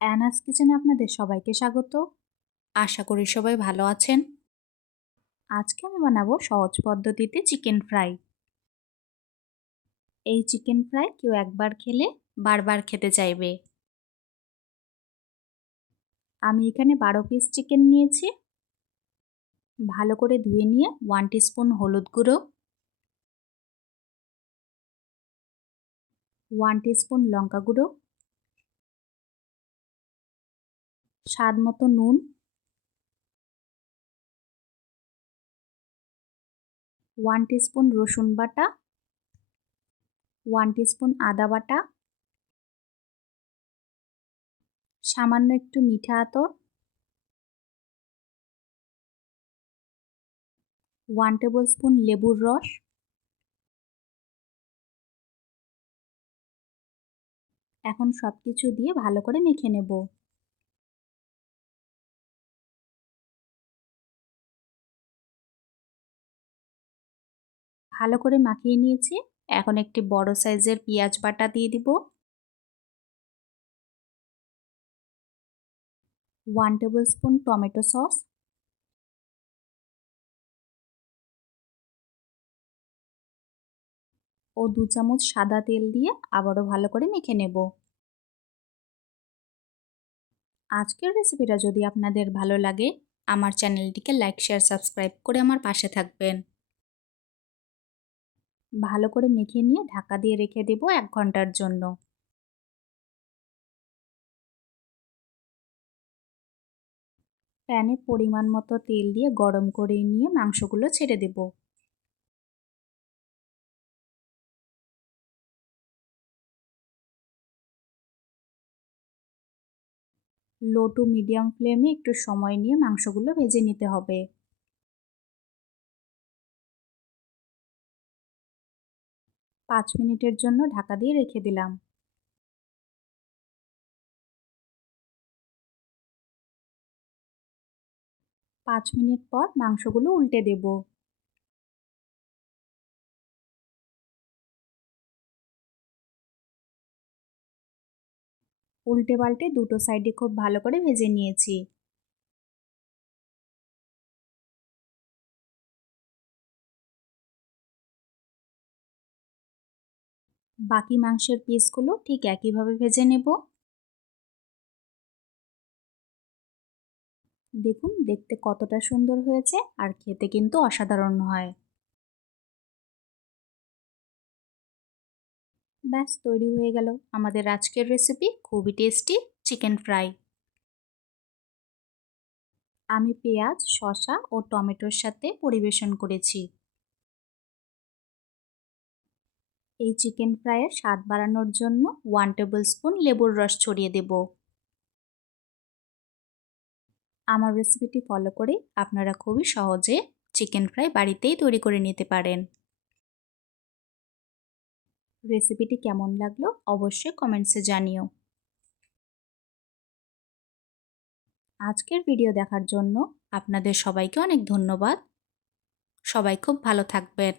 অ্যানাস কিচেনে আপনাদের সবাইকে স্বাগত। আশা করি সবাই ভালো আছেন। আজকে আমি বানাবো সহজ পদ্ধতিতে চিকেন ফ্রাই। এই চিকেন ফ্রাই কেউ একবার খেলে বারবার খেতে চাইবে। আমি এখানে ১২ পিস চিকেন নিয়েছি। ভালো করে ধুয়ে নিয়ে 1 টিস্পুন হলুদ গুঁড়ো, 1 টিস্পুন লঙ্কা গুঁড়ো, স্বাদ মতো নুন, 1 টিস্পুন রসুন বাটা, 1 টিস্পুন আদা বাটা, সামান্য একটু মিঠা আতর, 1 টেবিলস্পুন লেবুর রস। এখন সবকিছু দিয়ে ভালো করে মেখে নেব। ভালো করে মাখিয়ে নিয়েছি। এখন একটি বড় সাইজের পেঁয়াজ বাটা দিয়ে দিব, 1 টেবিলস্পুন টমেটো সস ও 2 চামচ সাদা তেল দিয়ে আবারও ভালো করে মেখে নেব। আজকের রেসিপিটা যদি আপনাদের ভালো লাগে, আমার চ্যানেলটিকে লাইক, শেয়ার, সাবস্ক্রাইব করে আমার পাশে থাকবেন। ভালো করে মেখে নিয়ে ঢাকা দিয়ে রেখে দেব 1 ঘন্টার জন্য। প্যানে পরিমাণ মতো তেল দিয়ে গরম করে নিয়ে মাংসগুলো ছেড়ে দেব। লো টু মিডিয়াম ফ্লেমে একটু সময় নিয়ে মাংসগুলো ভেজে নিতে হবে। 5 মিনিটের জন্য ঢাকা দিয়ে রেখে দিলাম। 5 মিনিট পর মাংসগুলো উল্টে দেব। উল্টে পাল্টে দুটো সাইডে খুব ভালো করে ভেজে নিয়েছি। বাকি মাংসের পিসগুলো ঠিক একইভাবে ভেজে নেব। দেখুন দেখতে কতটা সুন্দর হয়েছে আর খেতে কিন্তু অসাধারণ হয়। ব্যাস তৈরি হয়ে গেল আমাদের আজকের রেসিপি, খুবই টেস্টি চিকেন ফ্রাই। আমি পেঁয়াজ, শসা ও টমেটোর সাথে পরিবেশন করেছি। এই চিকেন ফ্রাইয়ের স্বাদ বাড়ানোর জন্য 1 টেবিলস্পুন লেবুর রস ছড়িয়ে দেব। আমার রেসিপিটি ফলো করে আপনারা খুবই সহজে চিকেন ফ্রাই বাড়িতেই তৈরি করে নিতে পারেন। রেসিপিটি কেমন লাগলো অবশ্যই কমেন্টসে জানিও। আজকের ভিডিও দেখার জন্য আপনাদের সবাইকে অনেক ধন্যবাদ। সবাই খুব ভালো থাকবেন।